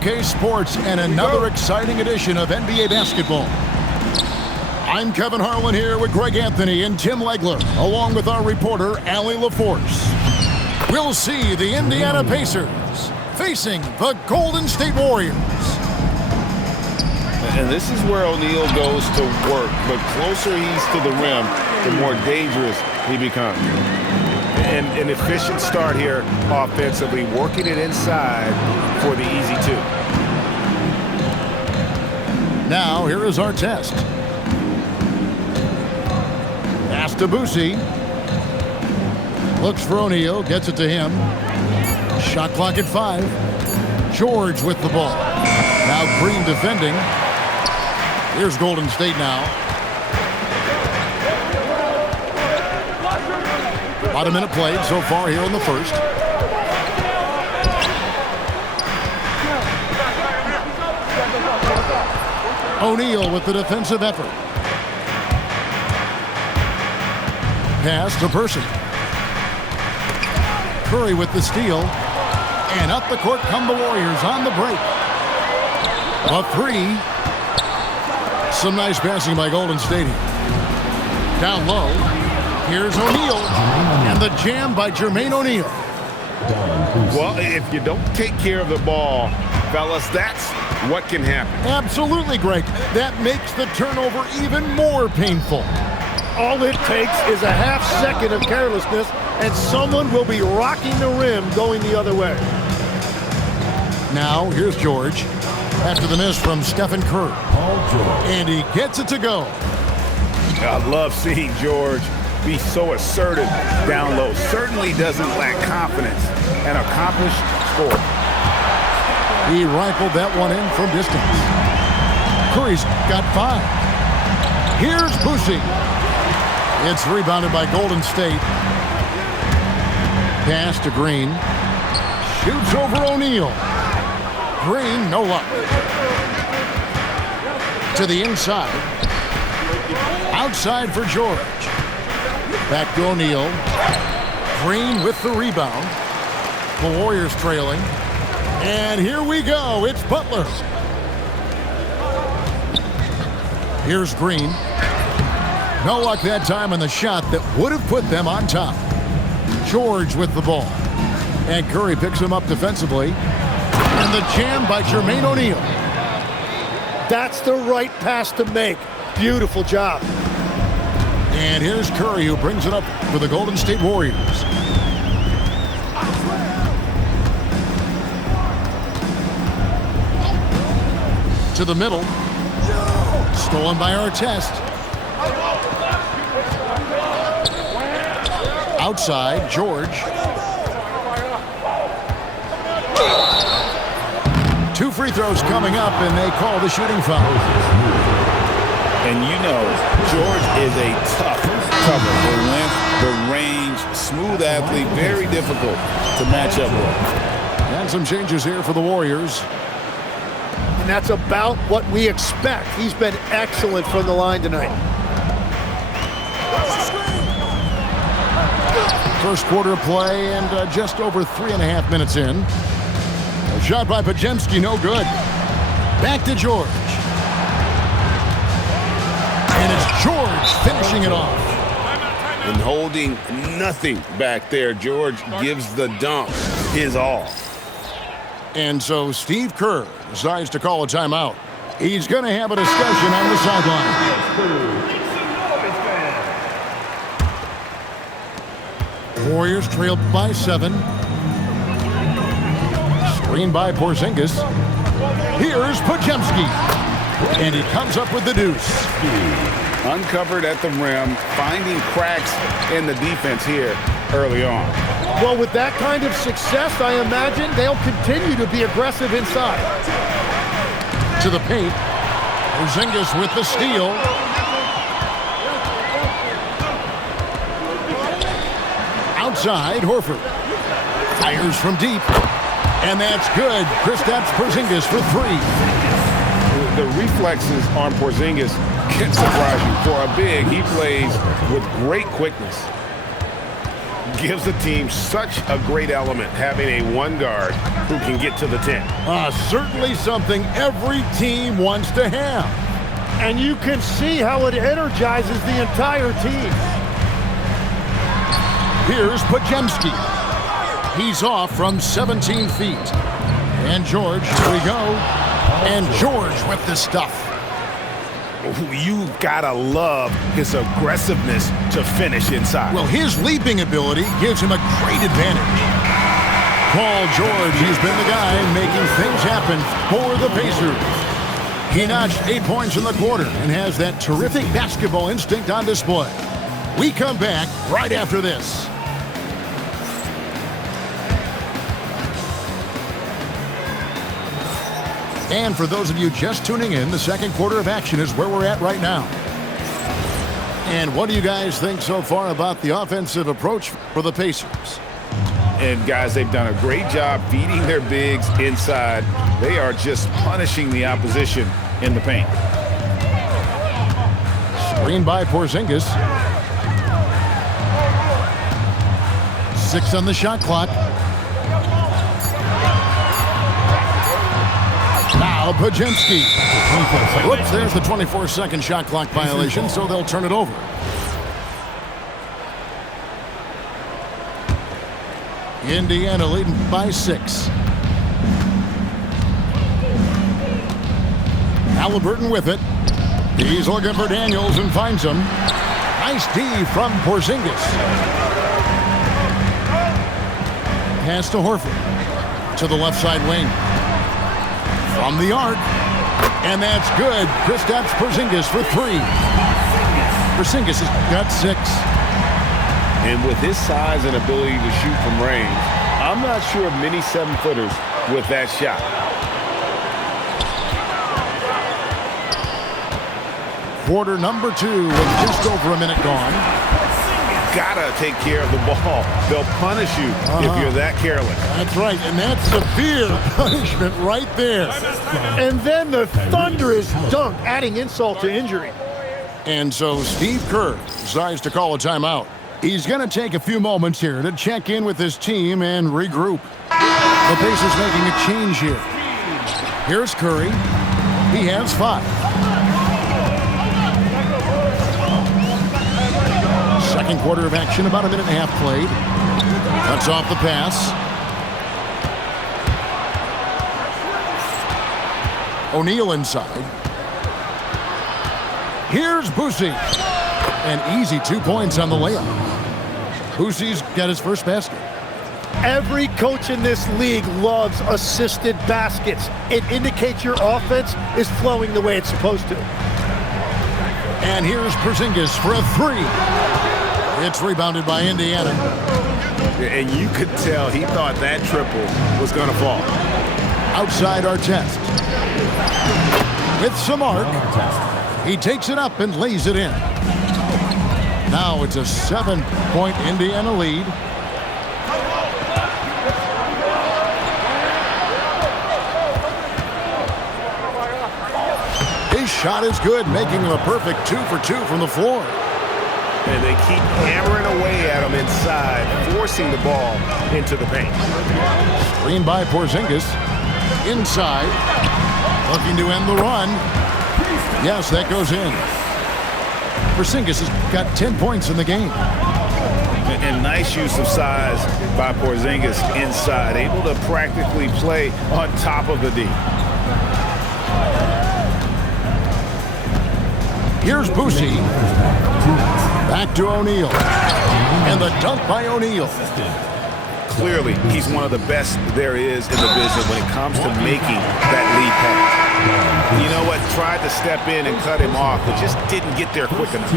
K Sports and another exciting edition of NBA basketball. I'm Kevin Harlan here with Greg Anthony and Tim Legler, along with our reporter, Allie LaForce. We'll see the Indiana Pacers facing the Golden State Warriors. And this is where O'Neal goes to work. The closer he's to the rim, the more dangerous he becomes. And an efficient start here offensively, working it inside for the easy two. Now, here is our test. Pass to Boosie. Looks for O'Neal, gets it to him. Shot clock at 5. George with the ball. Now Green defending. Here's Golden State now. About a minute played so far here in the first. O'Neal with the defensive effort. Pass to Person. Curry with the steal. And up the court come the Warriors on the break. A three. Some nice passing by Golden State. Down low. Here's O'Neal. And the jam by Jermaine O'Neal. Well, if you don't take care of the ball, fellas, that's what can happen. Absolutely, Greg. That makes the turnover even more painful. All it takes is a half second of carelessness, and someone will be rocking the rim going the other way. Now, here's George. After the miss from Stephen Curry. And he gets it to go. I love seeing George be so assertive down low. Certainly doesn't lack confidence. An accomplished scorer. He rifled that one in from distance. Curry's got 5. Here's Boosie. It's rebounded by Golden State. Pass to Green. Shoots over O'Neal. Green, no luck. To the inside. Outside for George. Back to O'Neal. Green with the rebound. The Warriors trailing. And here we go. It's Butler. Here's Green. No luck that time on the shot that would have put them on top. George with the ball. And Curry picks him up defensively. And the jam by Jermaine O'Neal. That's the right pass to make. Beautiful job. And here's Curry, who brings it up for the Golden State Warriors. To the middle. Stolen by Artest. Outside, George. 2 free throws coming up, and they call the shooting foul. And you know, George is a tough cover. The length, the range, smooth athlete, very difficult to match up with. And some changes here for the Warriors. And that's about what we expect. He's been excellent from the line tonight. First quarter of play and just over 3.5 minutes in. A shot by Podziemski, no good. Back to George. And it's George finishing it off. And holding nothing back there, George gives the dunk his all. And so Steve Kerr decides to call a timeout. He's going to have a discussion on the sideline. Warriors trailed by 7. Screen by Porzingis. Here's Podziemski. And he comes up with the deuce. Uncovered at the rim, finding cracks in the defense here early on. Well, with that kind of success, I imagine they'll continue to be aggressive inside. To the paint. Porzingis with the steal. Outside, Horford. Fires from deep. And that's good. Kristaps Porzingis for 3. The reflexes on Porzingis can surprise you. For a big, he plays with great quickness. Gives the team such a great element, having a one guard who can get to the 10. Certainly something every team wants to have. And you can see how it energizes the entire team. Here's Pajemski. He's off from 17 feet. And George, here we go. And George with the stuff. You've got to love his aggressiveness to finish inside. Well, his leaping ability gives him a great advantage. Paul George, he's been the guy making things happen for the Pacers. He notched 8 points in the quarter and has that terrific basketball instinct on display. We come back right after this. And for those of you just tuning in, the second quarter of action is where we're at right now. And what do you guys think so far about the offensive approach for the Pacers? And guys, they've done a great job feeding their bigs inside. They are just punishing the opposition in the paint. Screen by Porzingis. 6 on the shot clock. Now Pajemski. Whoops, there's the 24-second shot clock violation, so they'll turn it over. Indiana leading by 6. Halliburton with it. He's looking for Daniels and finds him. Nice D from Porzingis. Pass to Horford. To the left side wing. From the arc. And that's good. Kristaps Porzingis for 3. Porzingis has got 6. And with his size and ability to shoot from range, I'm not sure of many 7-footers with that shot. Quarter number 2 with just over a minute gone. Gotta take care of the ball. They'll punish you if you're that careless. That's right, and that's severe punishment right there. And then the thunderous dunk, adding insult to injury. And so Steve Kerr decides to call a timeout. He's going to take a few moments here to check in with his team and regroup. The Pacers making a change here. Here's Curry. He has 5. Second quarter of action, about a minute and a half played. Cuts off the pass. O'Neal inside. Here's Boosie. And easy 2 points on the layup. Boosie's got his first basket. Every coach in this league loves assisted baskets. It indicates your offense is flowing the way it's supposed to. And here's Porzingis for a 3. It's rebounded by Indiana. And you could tell he thought that triple was going to fall. Outside Artest. With some arc. He takes it up and lays it in. Now it's a 7-point Indiana lead. His shot is good, making him a perfect 2 for 2 from the floor. And they keep hammering away at him inside, forcing the ball into the paint. Screen by Porzingis. Inside. Looking to end the run. Yes, that goes in. Porzingis has got 10 points in the game. And nice use of size by Porzingis inside, able to practically play on top of the D. Here's Boosie. Back to O'Neal. And the dunk by O'Neal. Clearly, he's one of the best there is in the business when it comes to making that lead pass. You know what? Tried to step in and cut him off, but just didn't get there quick enough.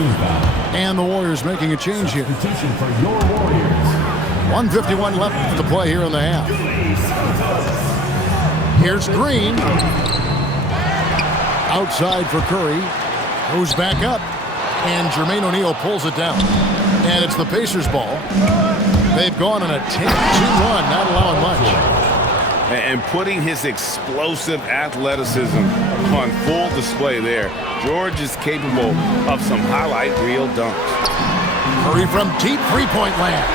And the Warriors making a change here. 1:51 left to play here in the half. Here's Green. Outside for Curry. Goes back up. And Jermaine O'Neal pulls it down. And it's the Pacers' ball. They've gone on a 10-2 run, not allowing much. And putting his explosive athleticism on full display there. George is capable of some highlight reel dunks. Curry from deep three-point land.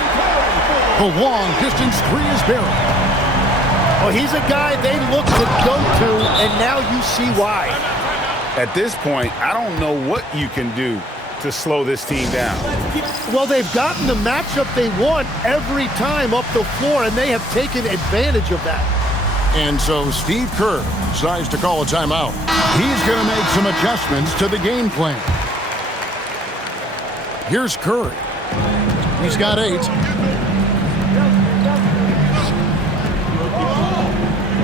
The long distance 3 is buried. Well, he's a guy they look to go to, and now you see why. At this point, I don't know what you can do to slow this team down. Well, they've gotten the matchup they want every time up the floor, and they have taken advantage of that. And so Steve Kerr decides to call a timeout. He's going to make some adjustments to the game plan. Here's Curry. He's got 8.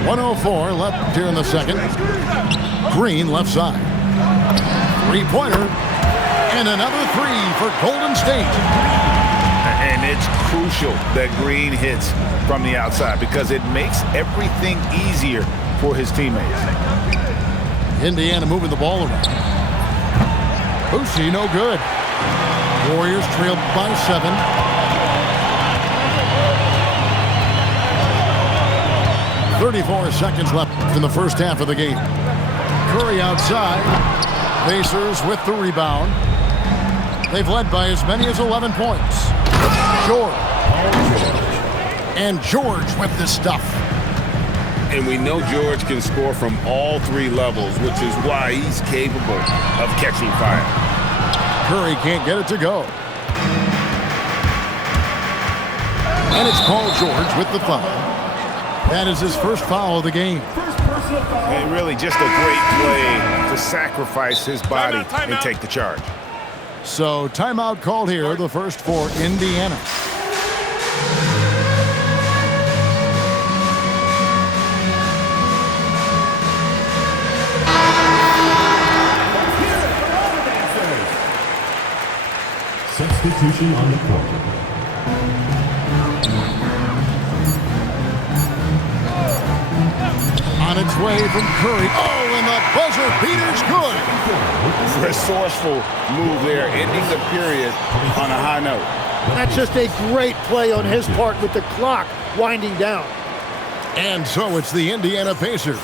1:04 left here in the second. Green left side. Three-pointer. And another 3 for Golden State. And it's crucial that Green hits from the outside because it makes everything easier for his teammates. Indiana moving the ball around. Boosie, no good. Warriors trail by 7. .34 seconds left in the first half of the game. Curry outside. Pacers with the rebound. They've led by as many as 11 points. George. And George with the stuff. And we know George can score from all 3 levels, which is why he's capable of catching fire. Curry can't get it to go. And it's Paul George with the foul. That is his first foul of the game. And really just a great play to sacrifice his body and take the charge. So timeout called here, the first for Indiana. Substitution on the court. On its way from Curry. Oh, and the buzzer beater's good. Resourceful move there, ending the period on a high note. That's just a great play on his part with the clock winding down. And so it's the Indiana Pacers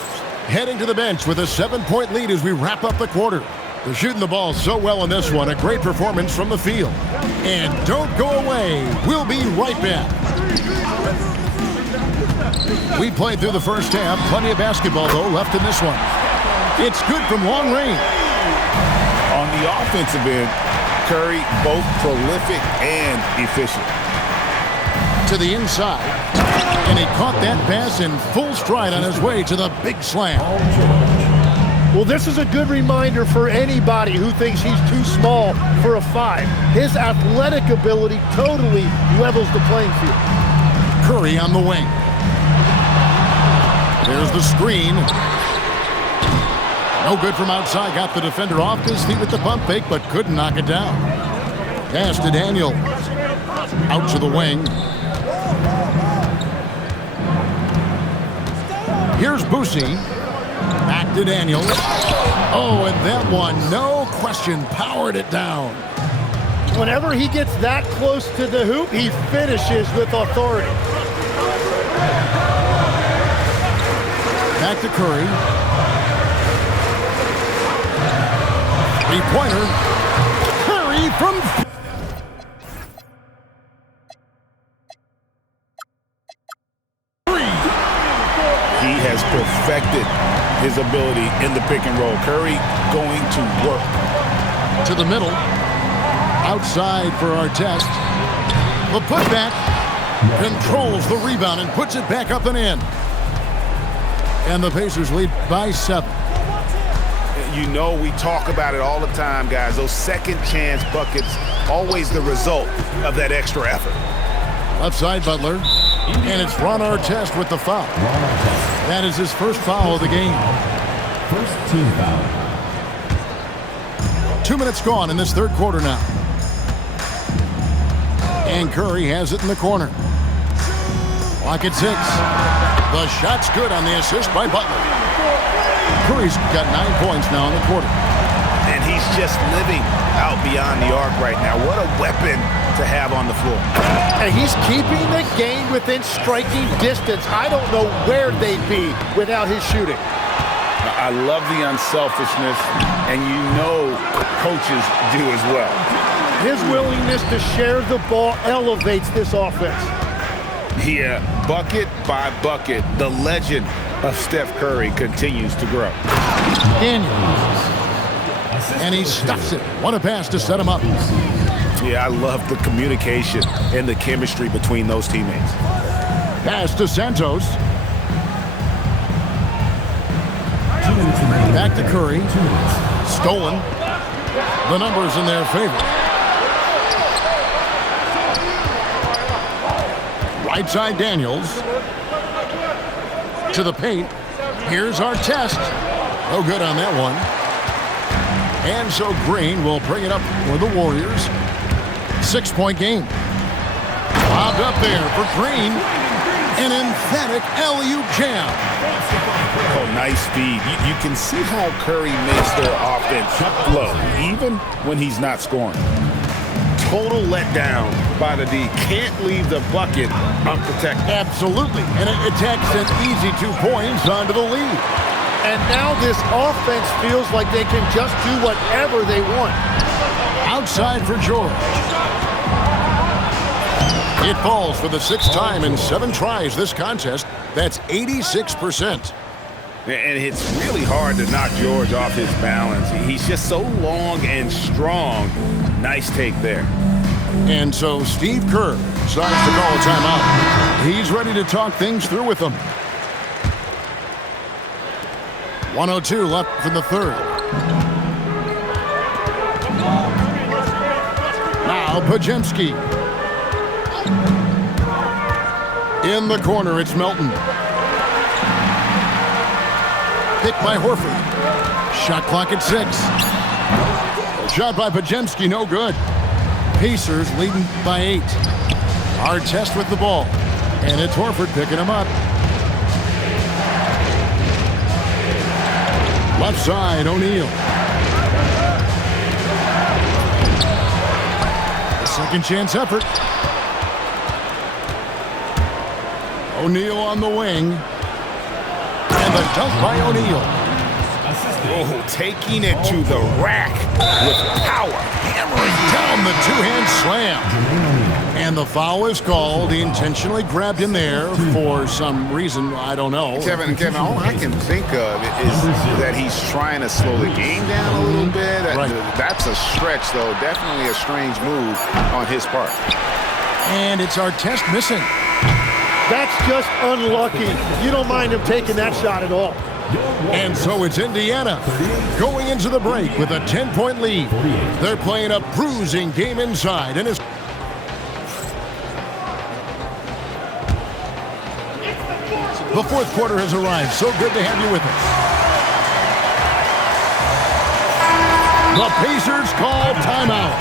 heading to the bench with a 7-point lead as we wrap up the quarter. They're shooting the ball so well in this one. A great performance from the field. And don't go away. We'll be right back. We played through the first half. Plenty of basketball, though, left in this one. It's good from long range. On the offensive end, Curry both prolific and efficient. To the inside. And he caught that pass in full stride on his way to the big slam. Well, this is a good reminder for anybody who thinks he's too small for a 5. His athletic ability totally levels the playing field. Curry on the wing. There's the screen. No good from outside. Got the defender off his feet with the pump fake, but couldn't knock it down. Pass to Daniel. Out to the wing. Here's Boosie. Back to Daniels. Oh, and that one, no question, powered it down. Whenever he gets that close to the hoop, he finishes with authority. Back to Curry. Three-pointer. Curry from... He has perfected his ability in the pick and roll. Curry going to work. To the middle. Outside for our test. The putback. Controls the rebound and puts it back up and in. And the Pacers lead by 7. You know we talk about it all the time, guys. Those second chance buckets, always the result of that extra effort. Left side, Butler. And it's Ron Artest with the foul. That is his first foul of the game. First team foul. 2 minutes gone in this third quarter now. And Curry has it in the corner. Clock at 6. The shot's good on the assist by Butler. Curry's got 9 points now in the quarter. And he's just living out beyond the arc right now. What a weapon to have on the floor. And he's keeping the game within striking distance. I don't know where they'd be without his shooting. I love the unselfishness, and you know coaches do as well. His willingness to share the ball elevates this offense. Yeah, bucket by bucket, the legend of Steph Curry continues to grow. Daniels. And he stuffs it. What a pass to set him up. Yeah, I love the communication and the chemistry between those teammates. Pass to Santos. Back to Curry. Stolen. The numbers in their favor. Right side Daniels. To the paint. Here's our test. No good on that one. And so Green will bring it up for the Warriors. 6-point game. Lobbed up there for Green. An emphatic alley-oop jam. Oh, nice speed. You can see how Curry makes their offense flow, even when he's not scoring. Total letdown by the D. Can't leave the bucket unprotected. Absolutely. And it takes an easy 2 points onto the lead. And now this offense feels like they can just do whatever they want. Outside for George. It falls for the 6th time in 7 tries this contest. That's 86%. And it's really hard to knock George off his balance. He's just so long and strong. Nice take there. And so Steve Kerr decides to call a timeout. He's ready to talk things through with them. 1:02 left in the third. Now Pajemski. In the corner, it's Melton. Picked by Horford. Shot clock at 6. Shot by Pajemski, no good. Pacers leading by 8. Our test with the ball. And it's Horford picking him up. Left side, O'Neal. A second chance effort. O'Neal on the wing. And the dunk by O'Neal. Oh, taking it to the rack with power. Hammering Down the two-hand slam. And the foul is called. He intentionally grabbed him there for some reason. I don't know. Kevin, all I can think of is that he's trying to slow the game down a little bit. Right. That's a stretch, though. Definitely a strange move on his part. And it's our test missing. That's just unlucky. You don't mind him taking that shot at all. And so it's Indiana going into the break with a 10-point lead. They're playing a bruising game inside. And it's the fourth quarter has arrived. So good to have you with us. The Pacers call timeout.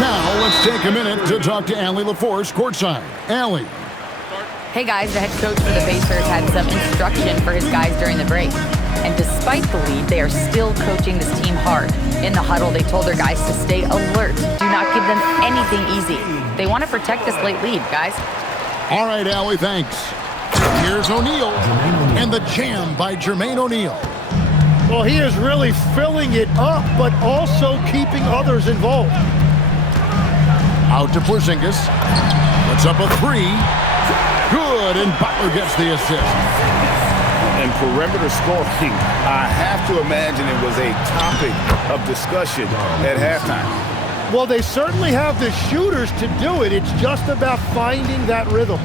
Now let's take a minute to talk to Allie LaForce courtside. Allie. Hey guys, the head coach for the Pacers had some instruction for his guys during the break. And despite the lead, they are still coaching this team hard. In the huddle, they told their guys to stay alert. Do not give them anything easy. They want to protect this late lead, guys. All right, Allie, thanks. Here's O'Neal. And the jam by Jermaine O'Neal. Well, he is really filling it up, but also keeping others involved. Out to Porzingis. Puts up a 3. Good, and Butler gets the assist. And perimeter scoring, I have to imagine it was a topic of discussion at halftime. Well, they certainly have the shooters to do it. It's just about finding that rhythm.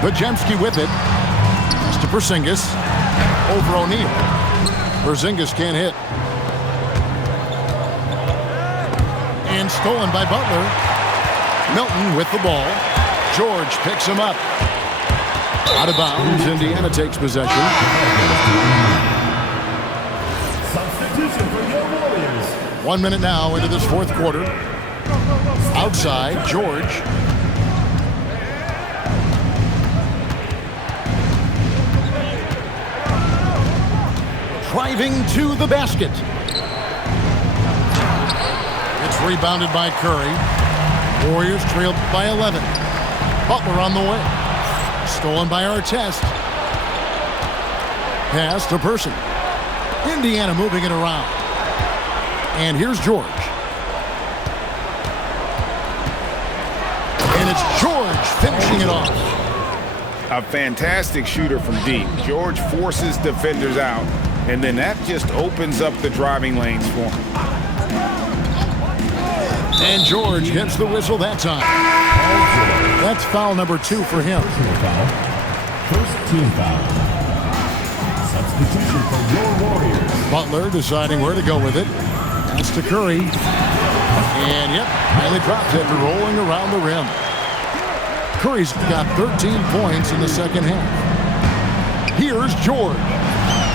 Pajemski with it. Pass to Porzingis. Over O'Neal. Porzingis can't hit. And stolen by Butler. Milton with the ball. George picks him up. Out of bounds. Indiana takes possession. Substitution for your Warriors. 1 minute now into this fourth quarter. Outside, George. Driving to the basket. It's rebounded by Curry. Warriors trailed by 11. Butler on the way. Stolen by Artest. Pass to Person. Indiana moving it around. And here's George. And it's George finishing it off. A fantastic shooter from deep. George forces defenders out, and then that just opens up the driving lanes for him. And George gets the whistle that time. That's foul number 2 for him. First team foul. Substitution for your Warriors. Butler deciding where to go with it. That's to Curry. And yep, finally drops after rolling around the rim. Curry's got 13 points in the second half. Here's George.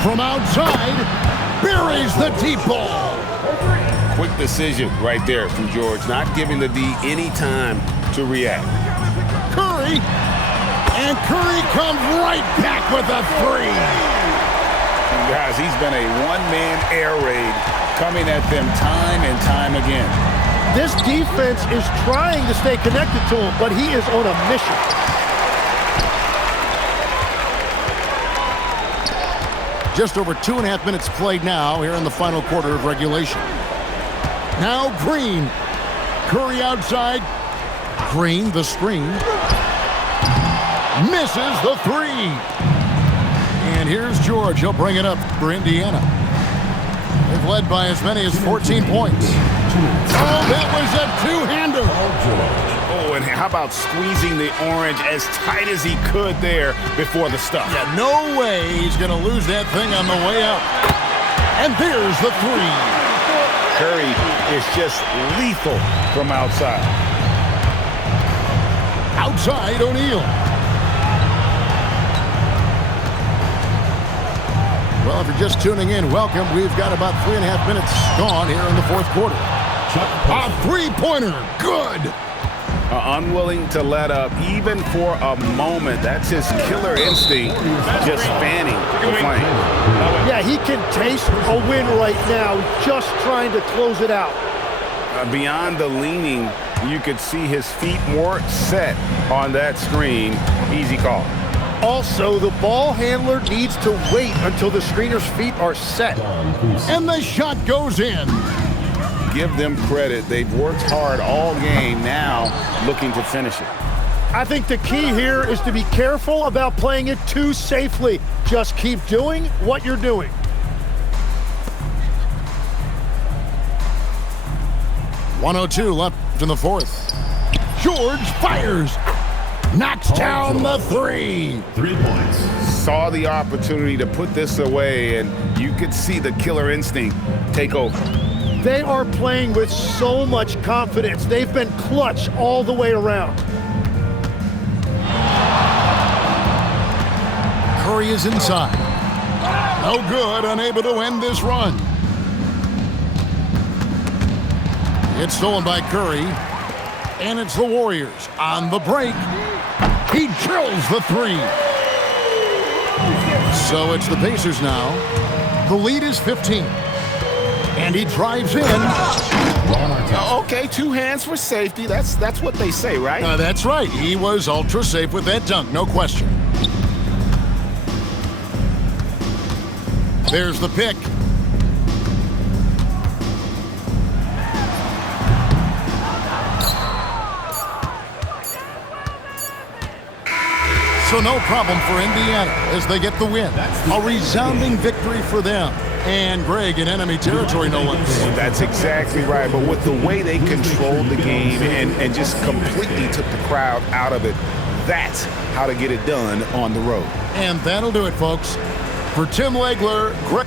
From outside, buries the deep ball. Quick decision right there from George, not giving the D any time to react. Curry. And Curry comes right back with a 3. And guys, he's been a one-man air raid coming at them time and time again. This defense is trying to stay connected to him, but he is on a mission. Just over 2.5 minutes played now here in the final quarter of regulation. Now Green. Curry outside. Green, the screen. Misses the 3. And here's George. He'll bring it up for Indiana. They've led by as many as 14 points. Oh, that was a two-hander. Oh, and how about squeezing the orange as tight as he could there before the stuff? Yeah, no way he's going to lose that thing on the way up. And there's the 3. Curry is just lethal from outside. Outside, O'Neal. Well, if you're just tuning in, welcome. We've got about 3.5 minutes gone here in the fourth quarter. A three-pointer, good. Unwilling to let up even for a moment. That's his killer instinct, just fanning the flame. Yeah, he can taste a win right now, just trying to close it out. Beyond the leaning, you could see his feet more set on that screen. Easy call. Also, the ball handler needs to wait until the screener's feet are set. And the shot goes in. Give them credit. They've worked hard all game, now looking to finish it. I think the key here is to be careful about playing it too safely. Just keep doing what you're doing. .102 left in the fourth. George fires. Knocks down the 3. 3 points. Saw the opportunity to put this away, and you could see the killer instinct take over. They are playing with so much confidence. They've been clutch all the way around. Curry is inside. No good, unable to end this run. It's stolen by Curry, and it's the Warriors on the break. He drills the 3. So it's the Pacers now. The lead is 15. And he drives in. Okay, 2 hands for safety. That's what they say, right? That's right. He was ultra safe with that dunk, no question. There's the pick. So no problem for Indiana as they get the win. A resounding victory for them. And Greg in enemy territory, no less. That's exactly right. But with the way they controlled the game and just completely took the crowd out of it, that's how to get it done on the road. And that'll do it, folks. For Tim Legler, Greg.